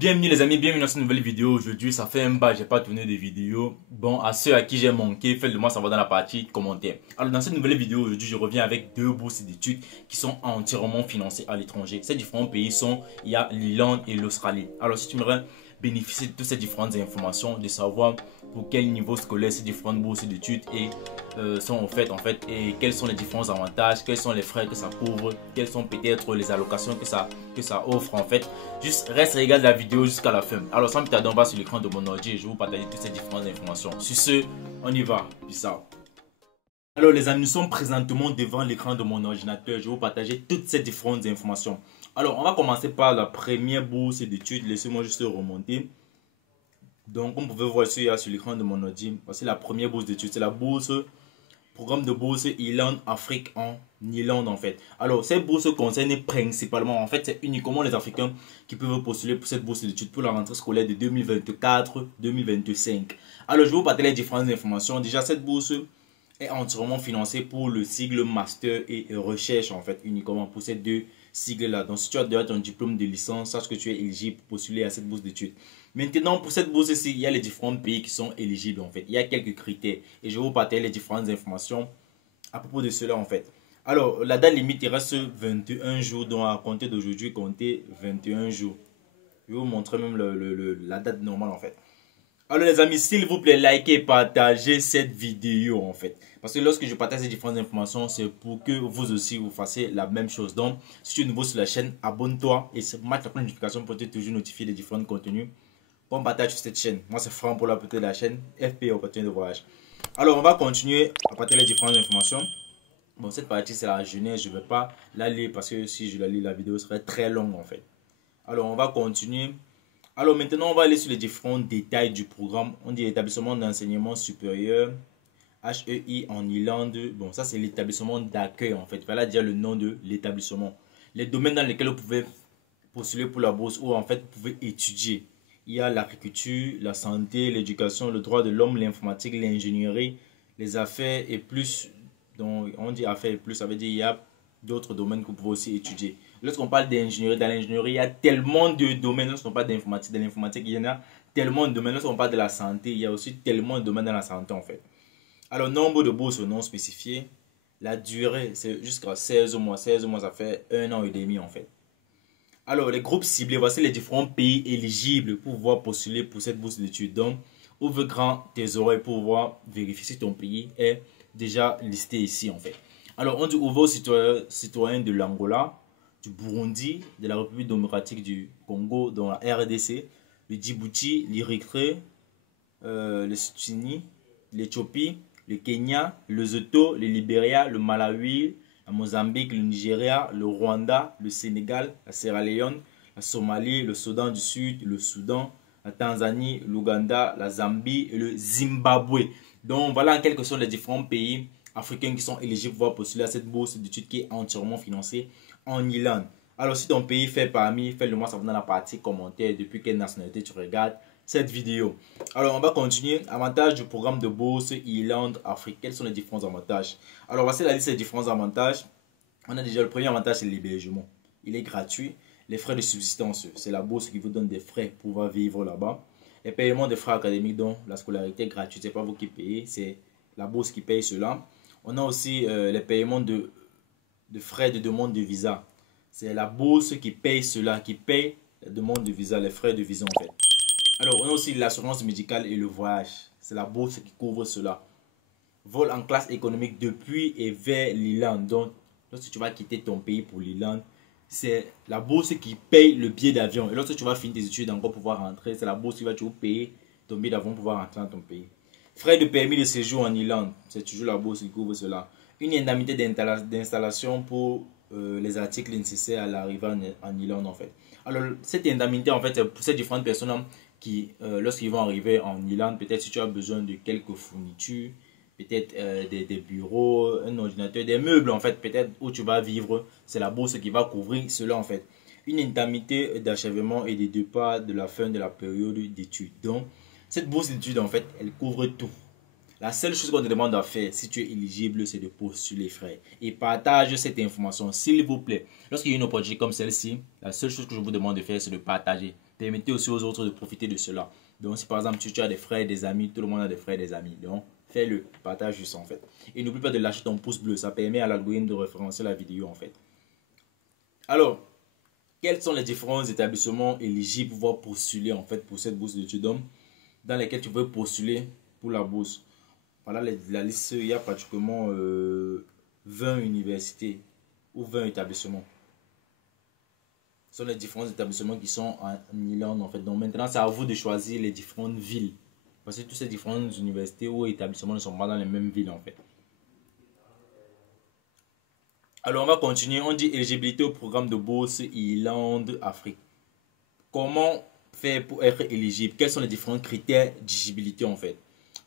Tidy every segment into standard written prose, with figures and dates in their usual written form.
Bienvenue les amis, bienvenue dans cette nouvelle vidéo. Aujourd'hui, ça fait un bail, j'ai pas tourné de vidéo. Bon, à ceux à qui j'ai manqué, faites-le moi savoir dans la partie commentaires. Alors, dans cette nouvelle vidéo, aujourd'hui, je reviens avec deux bourses d'études qui sont entièrement financées à l'étranger. Ces différents pays sont, il y a l'Irlande et l'Australie. Alors, si tu aimerais bénéficier de toutes ces différentes informations, de savoir pour quel niveau scolaire ces différentes bourses d'études sont offertes et quels sont les différents avantages, quels sont les frais que ça couvre, quelles sont peut-être les allocations que ça offre en fait. Juste reste et regarde la vidéo jusqu'à la fin. Alors sans plus tarder, on va sur l'écran de mon ordi et je vais vous partager toutes ces différentes informations. Sur ce, on y va. Peace out. Alors les amis, nous sommes présentement devant l'écran de mon ordinateur. Je vais vous partager toutes ces différentes informations. Alors on va commencer par la première bourse d'études. Laissez-moi juste remonter. Donc, comme vous pouvez voir ici sur l'écran de mon ordi, voici la première bourse d'études. C'est la bourse, programme de bourse Irlande-Afrique en Irlande en fait. Alors, cette bourse concerne principalement, en fait, c'est uniquement les Africains qui peuvent postuler pour cette bourse d'études pour la rentrée scolaire de 2024-2025. Alors, je vais vous partager les différentes informations. Déjà, cette bourse est entièrement financée pour le sigle Master et Recherche en fait, uniquement pour ces deux sigles-là. Donc, si tu as déjà ton diplôme de licence, sache que tu es éligible pour postuler à cette bourse d'études. Maintenant, pour cette bourse-ci, il y a les différents pays qui sont éligibles en fait. Il y a quelques critères et je vais vous partager les différentes informations à propos de cela en fait. Alors, la date limite, il reste 21 jours, donc à compter d'aujourd'hui, comptez 21 jours. Je vais vous montrer même la date normale en fait. Alors les amis, s'il vous plaît, likez et partagez cette vidéo en fait. Parce que lorsque je partage ces différentes informations, c'est pour que vous aussi vous fassiez la même chose. Donc, si tu es nouveau sur la chaîne, abonne-toi et marque la notification pour te toujours notifier des différents contenus qu'on partage sur cette chaîne. Moi, c'est Franck pour la petite de la chaîne FP Opportunité de Voyage. Alors, on va continuer à partager les différentes informations. Bon, cette partie, c'est la jeunesse. Je ne vais pas la lire parce que si je la lis, la vidéo serait très longue en fait. Alors, on va continuer. Alors maintenant, on va aller sur les différents détails du programme. On dit établissement d'enseignement supérieur, HEI en Irlande. Bon, ça c'est l'établissement d'accueil en fait. Voilà déjà le nom de l'établissement. Les domaines dans lesquels vous pouvez postuler pour la bourse ou en fait vous pouvez étudier. Il y a l'agriculture, la santé, l'éducation, le droit de l'homme, l'informatique, l'ingénierie, les affaires et plus. Donc on dit affaires et plus, ça veut dire il y a d'autres domaines que vous pouvez aussi étudier. Lorsqu'on parle d'ingénierie, dans l'ingénierie, il y a tellement de domaines. Lorsqu'on parle d'informatique, dans l'informatique, il y en a tellement de domaines. Lorsqu'on parle de la santé, il y a aussi tellement de domaines dans la santé en fait. Alors, nombre de bourses non spécifié. La durée, c'est jusqu'à 16 mois. 16 mois, ça fait 1 an et demi en fait. Alors, les groupes ciblés, voici les différents pays éligibles pour pouvoir postuler pour cette bourse d'études. Donc, ouvre grand tes oreilles pour pouvoir vérifier si ton pays est déjà listé ici en fait. Alors, on dit ouvre aux citoyens de l'Angola, du Burundi, de la République démocratique du Congo, dans la RDC, le Djibouti, l'Érythrée, le Sudani, l'Éthiopie, le Kenya, le Lesotho, le Libéria, le Malawi, la Mozambique, le Nigeria, le Rwanda, le Sénégal, la Sierra Leone, la Somalie, le Soudan du Sud, le Soudan, la Tanzanie, l'Ouganda, la Zambie et le Zimbabwe. Donc voilà en quelque sorte les différents pays africains qui sont éligibles pour postuler à cette bourse d'études qui est entièrement financée en Irlande. Alors si ton pays fait parmi, fais-le moi savoir dans la partie commentaire depuis quelle nationalité tu regardes cette vidéo. Alors on va continuer. Avantages du programme de bourse Irlande-Afrique. Quels sont les différents avantages? Alors voici la liste des différents avantages. On a déjà le premier avantage, c'est l'hébergement. Il est gratuit. Les frais de subsistance, c'est la bourse qui vous donne des frais pour pouvoir vivre là-bas. Les paiements des frais académiques, donc la scolarité est gratuite, ce n'est pas vous qui payez, c'est la bourse qui paye cela. On a aussi les paiements de frais de demande de visa. C'est la bourse qui paye cela, qui paye la demande de visa, les frais de visa en fait. Alors, on a aussi l'assurance médicale et le voyage. C'est la bourse qui couvre cela. Vol en classe économique depuis et vers l'Irlande. Donc, lorsque tu vas quitter ton pays pour l'Irlande, c'est la bourse qui paye le billet d'avion. Et lorsque tu vas finir tes études encore pouvoir rentrer, c'est la bourse qui va toujours payer ton billet d'avion pour pouvoir rentrer dans ton pays. Frais de permis de séjour en Irlande. C'est toujours la bourse qui couvre cela. Une indemnité d'installation pour les articles nécessaires à l'arrivée en Irlande en fait. Alors, cette indemnité en fait, c'est pour ces différentes personnes qui, lorsqu'ils vont arriver en Irlande, peut-être si tu as besoin de quelques fournitures, peut-être des bureaux, un ordinateur, des meubles en fait, peut-être où tu vas vivre, c'est la bourse qui va couvrir cela en fait. Une indemnité d'achèvement et de départ de la fin de la période d'études. Donc, cette bourse d'études en fait, elle couvre tout. La seule chose qu'on te demande à faire, si tu es éligible, c'est de postuler, frère. Et partage cette information, s'il vous plaît. Lorsqu'il y a une opportunité comme celle-ci, la seule chose que je vous demande de faire, c'est de partager. permettez aussi aux autres de profiter de cela. Donc si par exemple tu as des frères et des amis, tout le monde a des frères et des amis. Donc fais-le, partage juste en fait. Et n'oublie pas de lâcher ton pouce bleu, ça permet à l'algorithme de référencer la vidéo en fait. Alors, quels sont les différents établissements éligibles pour pouvoir postuler en fait pour cette bourse d'études dans lesquels tu veux postuler pour la bourse? Voilà la liste, il y a pratiquement 20 universités ou 20 établissements. Ce sont les différents établissements qui sont en Irlande en fait. Donc maintenant, c'est à vous de choisir les différentes villes. Parce que toutes ces différentes universités ou établissements ne sont pas dans les mêmes villes en fait. Alors on va continuer. On dit éligibilité au programme de bourse Irlande-Afrique. Comment faire pour être éligible? Quels sont les différents critères d'éligibilité en fait?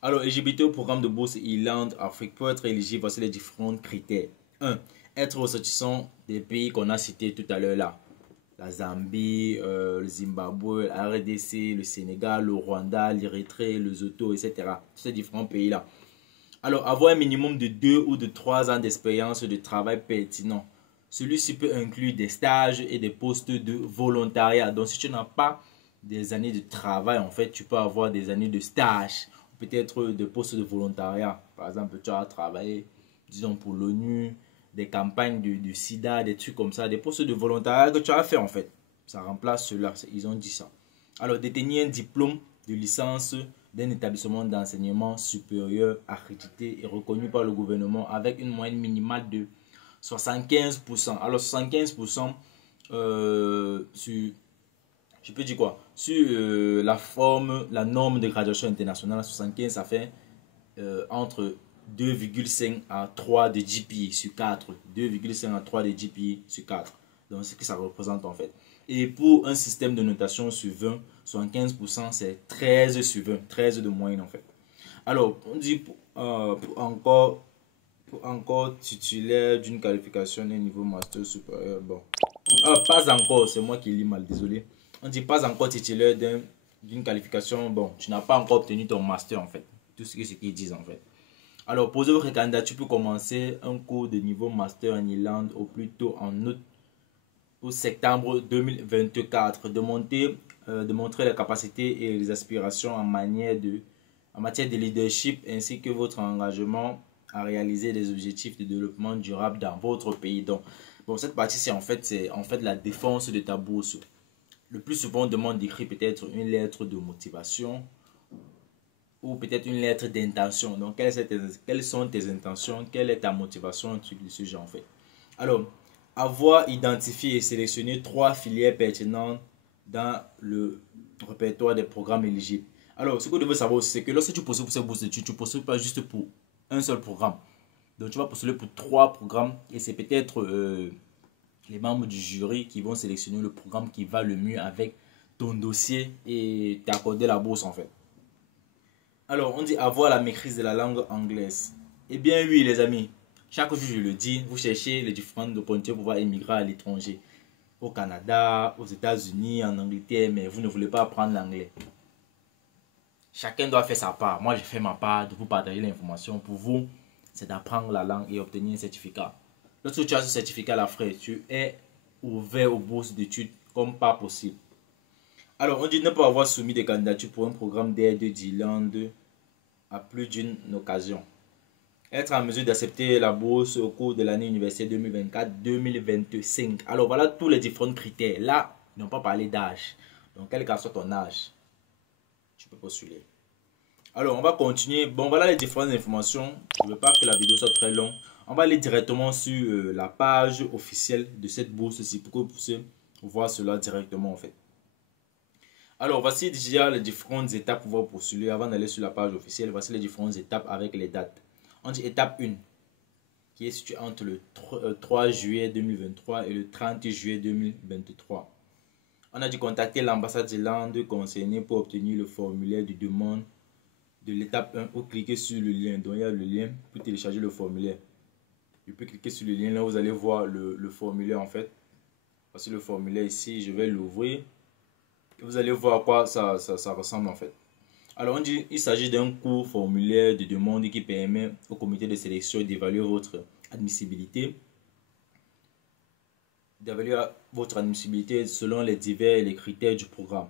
Alors, éligibilité au programme de bourse Irlande-Afrique. Pour être éligible, voici les différents critères. 1. Être ressortissant des pays qu'on a cités tout à l'heure là. La Zambie, le Zimbabwe, la RDC, le Sénégal, le Rwanda, l'Érythrée, le Lesotho, etc. Tous ces différents pays-là. Alors, avoir un minimum de 2 ou de 3 ans d'expérience de travail pertinent. Celui-ci peut inclure des stages et des postes de volontariat. Donc, si tu n'as pas des années de travail, en fait, tu peux avoir des années de stage. Peut-être des postes de volontariat. Par exemple, tu as travaillé, disons, pour l'ONU, des campagnes du sida, des trucs comme ça, des postes de volontariat que tu as fait en fait. Ça remplace cela, ils ont dit ça. Alors, détenir un diplôme de licence d'un établissement d'enseignement supérieur accrédité et reconnu par le gouvernement avec une moyenne minimale de 75%. Alors, 75%, je peux dire quoi? Sur la norme de graduation internationale, 75, ça fait entre 2,5 à 3 de GPA sur 4. 2,5 à 3 de GPA sur 4. Donc, c'est ce que ça représente en fait. Et pour un système de notation sur 20, 75%, c'est 13 sur 20. 13 de moyenne en fait. Alors, on dit pour encore titulaire d'une qualification d'un niveau master supérieur. Bon. Pas encore, c'est moi qui lis mal, désolé. On dit pas encore titulaire d'une qualification. Bon, tu n'as pas encore obtenu ton master en fait. Tout ce qu'ils disent en fait. Alors, poser votre candidature pour commencer un cours de niveau master en Irlande au plus tôt en août ou septembre 2024. De montrer les capacités et les aspirations en matière de leadership ainsi que votre engagement à réaliser des objectifs de développement durable dans votre pays. Donc, bon, cette partie, c'est en fait la défense de ta bourse. Le plus souvent, on demande d'écrire peut-être une lettre de motivation ou peut-être une lettre d'intention. Donc, quelles sont tes intentions? Quelle est ta motivation? Un truc de ce genre, en fait. Alors, avoir identifié et sélectionné 3 filières pertinentes dans le répertoire des programmes éligibles. Alors, ce que vous devez savoir aussi, c'est que lorsque tu postules pour cette bourse d'études, tu ne postules pas juste pour un seul programme. Donc, tu vas postuler pour 3 programmes et c'est peut-être les membres du jury qui vont sélectionner le programme qui va le mieux avec ton dossier et t'accorder la bourse, en fait. Alors, on dit avoir la maîtrise de la langue anglaise. Eh bien oui, les amis. Chaque jour, je le dis, vous cherchez les différentes opportunités pour pouvoir émigrer à l'étranger. Au Canada, aux États-Unis, en Angleterre, mais vous ne voulez pas apprendre l'anglais. Chacun doit faire sa part. Moi, j'ai fait ma part de vous partager l'information. Pour vous, c'est d'apprendre la langue et obtenir un certificat. Lorsque tu as ce certificat-là, frère, tu es ouvert aux bourses d'études comme pas possible. Alors, on dit ne pas avoir soumis des candidatures pour un programme d'aide d'Irlande à plus d'une occasion. Être en mesure d'accepter la bourse au cours de l'année universitaire 2024-2025. Alors, voilà tous les différents critères. Là, ils n'ont pas parlé d'âge. Donc, quel que soit ton âge, tu peux postuler. Alors, on va continuer. Bon, voilà les différentes informations. Je ne veux pas que la vidéo soit très longue. On va aller directement sur la page officielle de cette bourse-ci pour que vous puissiez voir cela directement en fait. Alors, voici déjà les différentes étapes pour pouvoir postuler. Avant d'aller sur la page officielle, voici les différentes étapes avec les dates. On dit étape 1, qui est située entre le 3 juillet 2023 et le 30 juillet 2023. On a dû contacter l'ambassade d'Irlande concernée pour obtenir le formulaire de demande de l'étape 1 ou cliquer sur le lien. Donc, il y a le lien pour télécharger le formulaire. Je peux cliquer sur le lien, là vous allez voir le formulaire en fait. Voici le formulaire ici, je vais l'ouvrir. Vous allez voir à quoi ça ressemble en fait. Alors on dit il s'agit d'un court formulaire de demande qui permet au comité de sélection d'évaluer votre admissibilité. D'évaluer votre admissibilité selon les divers et les critères du programme.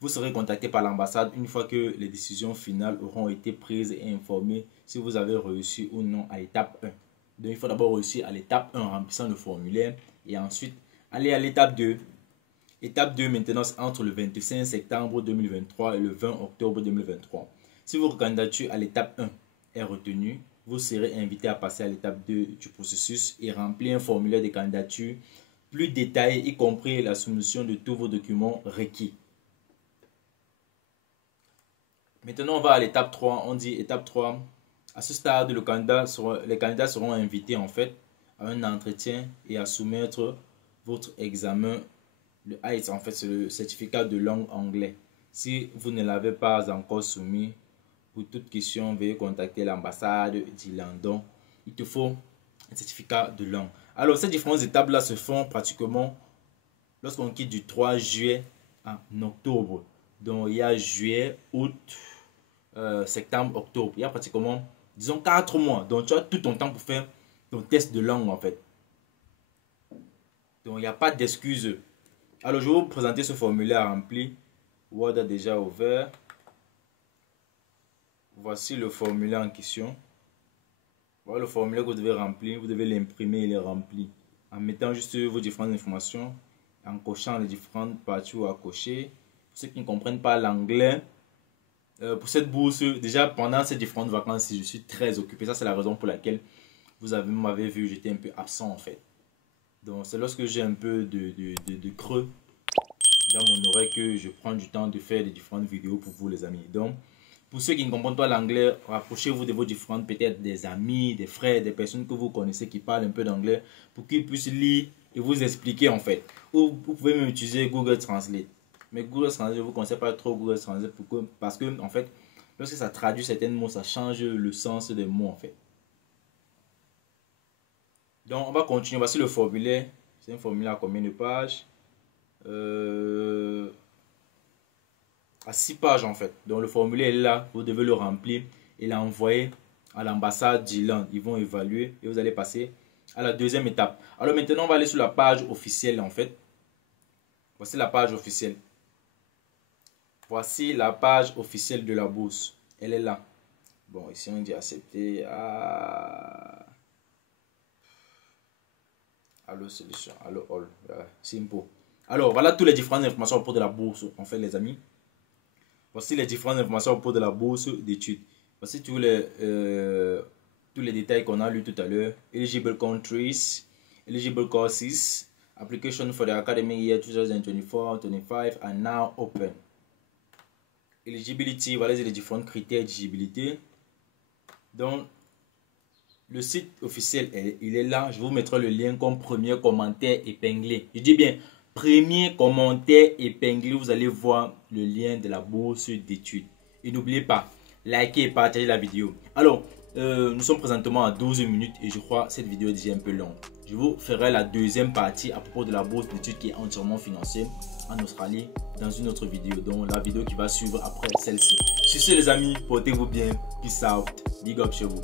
Vous serez contacté par l'ambassade une fois que les décisions finales auront été prises et informées si vous avez réussi ou non à l'étape 1. Donc il faut d'abord réussir à l'étape 1 en remplissant le formulaire et ensuite aller à l'étape 2. Étape 2 maintenant c'est entre le 25 septembre 2023 et le 20 octobre 2023. Si votre candidature à l'étape 1 est retenue, vous serez invité à passer à l'étape 2 du processus et remplir un formulaire de candidature plus détaillé, y compris la soumission de tous vos documents requis. Maintenant, on va à l'étape 3. On dit étape 3. À ce stade, les candidats seront invités en fait à un entretien et à soumettre votre examen. Le IELTS, en fait, c'est le certificat de langue anglais. Si vous ne l'avez pas encore soumis, pour toute question, veuillez contacter l'ambassade d'Ilandon. Il te faut un certificat de langue. Alors, ces différentes étapes-là se font pratiquement lorsqu'on quitte du 3 juillet en octobre. Donc, il y a juillet, août, septembre, octobre. Il y a pratiquement, disons, 4 mois. Donc, tu as tout ton temps pour faire ton test de langue, en fait. Donc, il n'y a pas d'excuses. Alors, je vais vous présenter ce formulaire rempli. Word a déjà ouvert. Voici le formulaire en question. Voilà le formulaire que vous devez remplir. Vous devez l'imprimer et le remplir en mettant juste vos différentes informations, en cochant les différentes parties à cocher. Pour ceux qui ne comprennent pas l'anglais, pour cette bourse, déjà pendant ces différentes vacances, je suis très occupé. Ça, c'est la raison pour laquelle vous m'avez vu, j'étais un peu absent en fait. Donc, c'est lorsque j'ai un peu de creux dans mon oreille que je prends du temps de faire des différentes vidéos pour vous les amis. Donc, pour ceux qui ne comprennent pas l'anglais, rapprochez-vous de vos différentes, peut-être des amis, des frères, des personnes que vous connaissez qui parlent un peu d'anglais pour qu'ils puissent lire et vous expliquer en fait. Ou vous pouvez même utiliser Google Translate. Mais Google Translate, je ne vous conseille pas trop Google Translate parce que en fait, lorsque ça traduit certains mots, ça change le sens des mots en fait. Donc on va continuer. Voici le formulaire. C'est un formulaire à combien de pages? À 6 pages en fait. Donc le formulaire est là, vous devez le remplir et l'envoyer à l'ambassade d'Irlande. Ils vont évaluer et vous allez passer à la deuxième étape. Alors maintenant on va aller sur la page officielle en fait. Voici la page officielle. Voici la page officielle de la bourse. Elle est là. Bon, ici on dit accepter. Allo solution, allo all. Simple. Alors voilà toutes les différentes informations au propos de la bourse en fait les amis. Voici les différentes informations au propos de la bourse d'études. Voici tous les détails qu'on a lu tout à l'heure. Eligible countries, eligible courses, application for the academic year 2024-25 are now open. Eligibility, voilà les différents critères d'éligibilité. Donc, le site officiel, il est là. Je vous mettrai le lien comme premier commentaire épinglé. Je dis bien, premier commentaire épinglé, vous allez voir le lien de la bourse d'études. Et n'oubliez pas, likez et partagez la vidéo. Alors, nous sommes présentement à 12 minutes et je crois que cette vidéo est déjà un peu longue. Je vous ferai la deuxième partie à propos de la bourse d'études qui est entièrement financée en Australie dans une autre vidéo. Donc, la vidéo qui va suivre après celle-ci. Sur ce les amis, portez-vous bien. Peace out. Big up chez vous.